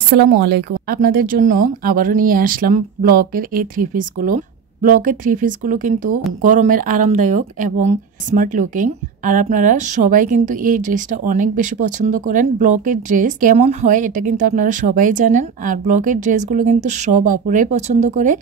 আসসালামু আলাইকুম। আপনাদের জন্য আবারও নিয়ে আসলাম ব্লকের এই থ্রি পিসগুলো। ব্লকের থ্রি পিসগুলো কিন্তু গরমের আরামদায়ক এবং স্মার্ট লুকিং। আর আপনারা সবাই কিন্তু এই ড্রেসটা অনেক বেশি পছন্দ করেন। ব্লকের ড্রেস কেমন হয় এটা কিন্তু আপনারা সবাই জানেন। আর ব্লকের ড্রেসগুলো কিন্তু সব আপুরাই পছন্দ করে,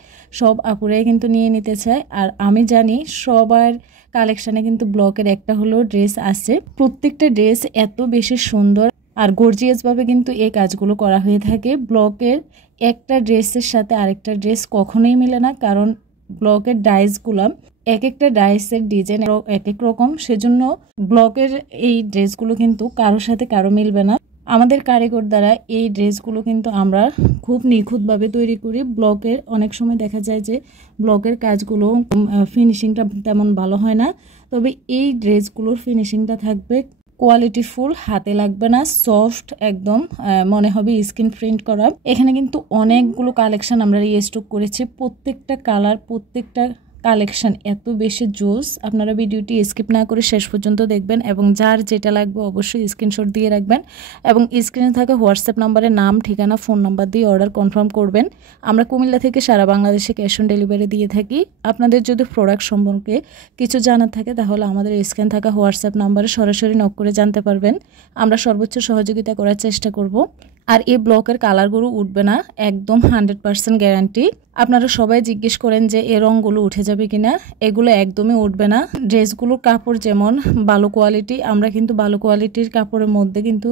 সব আপুরাই কিন্তু নিয়ে নিতে চায়। আর আমি জানি সবার কালেকশানে কিন্তু ব্লকের একটা হলেও ড্রেস আছে। প্রত্যেকটা ড্রেস এত বেশি সুন্দর আর গর্জিয়াসভাবে কিন্তু এই কাজগুলো করা হয়ে থাকে। ব্লকের একটা ড্রেসের সাথে আরেকটা ড্রেস কখনোই মিলে না, কারণ ব্লকের ডাইসগুলো এক একটা ডাইসের ডিজাইন এক এক রকম, সেজন্য ব্লকের এই ড্রেসগুলো কিন্তু কারোর সাথে কারো মিলবে না। আমাদের কারিগর দ্বারা এই ড্রেসগুলো কিন্তু আমরা খুব নিখুঁতভাবে তৈরি করি। ব্লকের অনেক সময় দেখা যায় যে ব্লকের কাজগুলো ফিনিশিংটা তেমন ভালো হয় না, তবে এই ড্রেসগুলোর ফিনিশিংটা থাকবে কোয়ালিটিফুল, হাতে লাগবে না, সফট একদম, মনে হবে স্ক্রিন প্রিন্ট করা। এখানে কিন্তু অনেকগুলো কালেকশন আমরা রিস্টক করেছি। প্রত্যেকটা কালার, প্রত্যেকটা কালেকশন এত বেশি জোস। আপনারা ভিডিওটি স্কিপ না করে শেষ পর্যন্ত দেখবেন এবং যার যেটা লাগবে অবশ্যই স্ক্রিনশট দিয়ে রাখবেন এবং স্ক্রিনে থাকা হোয়াটসঅ্যাপ নাম্বারে নাম, ঠিকানা, ফোন নাম্বার দিয়ে অর্ডার কনফার্ম করবেন। আমরা কুমিল্লা থেকে সারা বাংলাদেশে ক্যাশ অন ডেলিভারি দিয়ে থাকি। আপনাদের যদি প্রোডাক্ট সম্পর্কে কিছু জানার থাকে তাহলে আমাদের স্ক্রিনে থাকা হোয়াটসঅ্যাপ নাম্বারে সরাসরি নক করে জানতে পারবেন। আমরা সর্বোচ্চ সহযোগিতা করার চেষ্টা করব। আর এই ব্লকের কালারগুলো উঠবে না, একদম 100% গ্যারান্টি। আপনারা সবাই জিজ্ঞেস করেন যে এই রঙগুলো উঠে যাবে কিনা, এগুলো একদমই উঠবে না। ড্রেসগুলোর কাপড় যেমন ভালো কোয়ালিটি, আমরা কিন্তু ভালো কোয়ালিটির কাপড়ের মধ্যে কিন্তু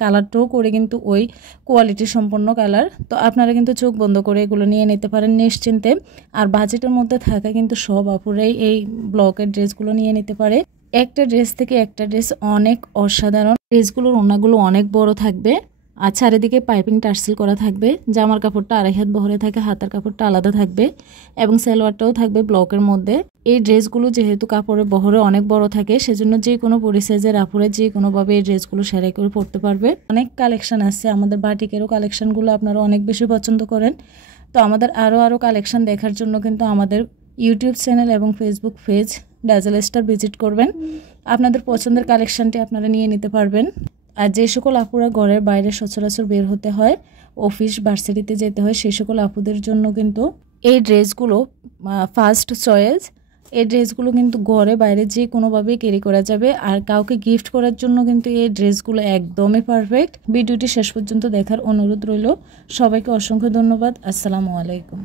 কালারটাও করে কিন্তু ওই কোয়ালিটি সম্পন্ন কালার। তো আপনারা কিন্তু চোখ বন্ধ করে এগুলো নিয়ে নিতে পারেন নিশ্চিন্তে। আর বাজেটের মধ্যে থাকা কিন্তু সব আপুরাই এই ব্লকের ড্রেসগুলো নিয়ে নিতে পারে। একটা ড্রেস থেকে একটা ড্রেস অনেক অসাধারণ। ড্রেসগুলোর ওড়নাগুলো অনেক বড় থাকবে আর চারিদিকে পাইপিং টার্সেল করা থাকবে। জামার কাপড়টা 2.5 হাত বহরে থাকে, হাতার কাপড়টা আলাদা থাকবে এবং সালোয়ারটাও থাকবে ব্লকের মধ্যে। এই ড্রেসগুলো যেহেতু কাপড়ের বহরে অনেক বড় থাকে, সেজন্য যে কোনো পরিসাইজের আপুরে যে কোনোভাবে এই ড্রেসগুলো সেলাই করে পরতে পারবে। অনেক কালেকশন আছে, আমাদের বাটিকেরও কালেকশনগুলো আপনারা অনেক বেশি পছন্দ করেন। তো আমাদের আরও কালেকশন দেখার জন্য কিন্তু আমাদের ইউটিউব চ্যানেল এবং Facebook page dazzle star visit করবেন। আপনাদের পছন্দের কালেকশনটি আপনারা নিয়ে নিতে পারবেন। আর যে সকল আপুরা ঘরের বাইরে সচরাচর বের হতে হয়, অফিস ভার্সিটিতে যেতে হয়, সেই সকল আপুদের জন্য কিন্তু এই ড্রেসগুলো ফার্স্ট চয়েস। এই ড্রেসগুলো কিন্তু ঘরে বাইরে যে কোনোভাবেই ক্যারি করা যাবে আর কাউকে গিফট করার জন্য কিন্তু এই ড্রেসগুলো একদমই পারফেক্ট। ভিডিওটি শেষ পর্যন্ত দেখার অনুরোধ রইল। সবাইকে অসংখ্য ধন্যবাদ। আসসালামু আলাইকুম।